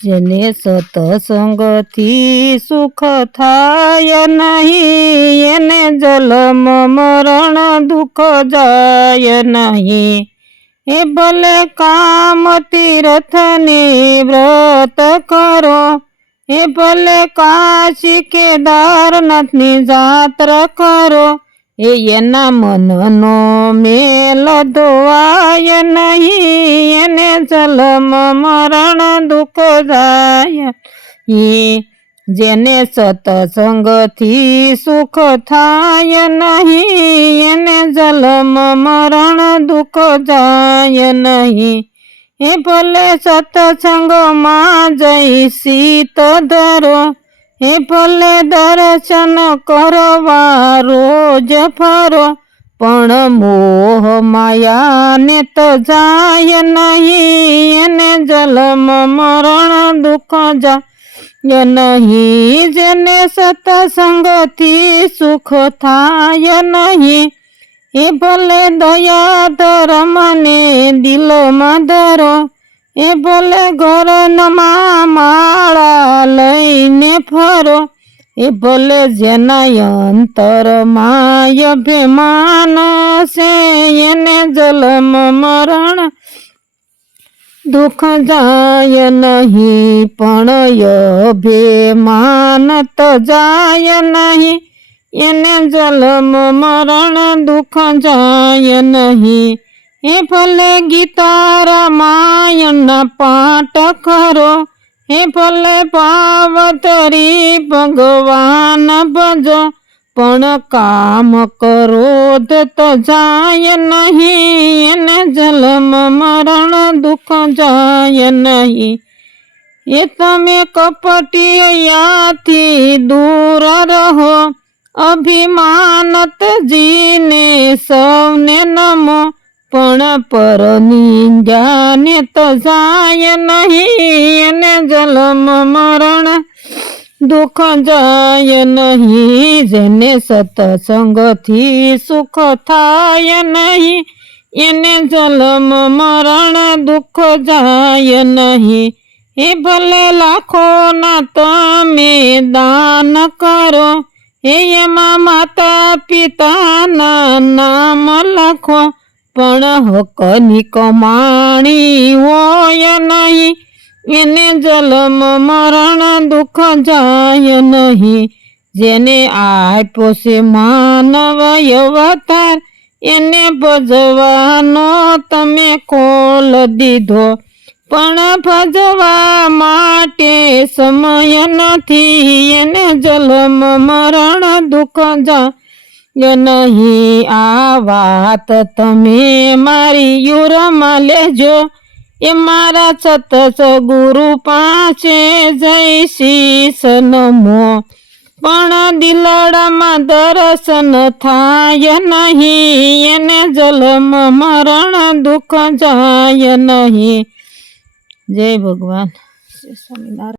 જેને સત્સંગથી સુખ થાય નહીં, એને જન્મ મરણ દુઃખ જાય નહીં। એ ભલે કામ તીર્થની વ્રત કરો, એ ભલે કાશી કેદારનાથની જાત્રા કરો, એના મનનો મેલ ધોવાય નહીં, એને જન્મ મરણ દુઃખ જાય। જેને સત્સંગથી સુખ થાય નહીં, એને જન્મ મરણ દુઃખ જાય નહીં। એ ભલે સત્સંગમાં જઈ શીત ધરો, એ ભલે દર્શન કરવા રોજ ફરો, પણ મોહ માયાને તો જાય નહીં, એને જન્મ મરણ દુઃખ જાય નહીં। જેને સત્સંગથી સુખ થાય નહીં, એ ભલે દયા ધર્મને દિલમાં ધરો, એ ભલે ઘરમાં માળા લઈને ફરો, એ ભલે જેના અંતરમાં અભિમાન છે, એને જન્મ મરણ દુઃખ જાય નહીં। પણ અભિમાન તો જાય નહીં, એને જન્મ મરણ દુઃખ જાય નહીં। એ ભલે ગીતા રામાયણના પાઠ કરો, એ ભલે ભાવ ધરી ભગવાન ભજો, પણ કામ ક્રોધ તો જાય નહીં, એને જન્મ મરણ દુઃખ જાય નહીં। એ તમે કપટિયાથી દૂર રહો, અભિમાન તજીને સૌને નમો, પણ પર નિંજાને તો જાય નહીં, એને જન્મ મરણ દુઃખ જાય નહીં। જેને સત્સંગથી સુખ થાય નહીં, એને જન્મ મરણ દુઃખ જાય નહીં। એ ભલે લાખોના તમે દાન કરો, એમાં માતા પિતાના નામ લખો, પણ હકની કમાણી હોય નહીં, એને જન્મ મરણ દુઃખ જાય નહીં। જેને આપ્યો છે માનવ અવતાર, એને ભજવાનો તમે ખોલ દીધો, પણ ભજવા માટે સમય નથી, એને જન્મ મરણ દુઃખ જાય નહીં। આ વાત તમે મારી યુરમાં લેજો, એ મારા સતસગુરુ પાસે જઈ શીશ નમો, પણ દિલડામાં દર્શન થાય નહીં, એને જન્મ મરણ દુઃખ જાય નહીં। જય ભગવાન શ્રી સ્વામિનારાયણ।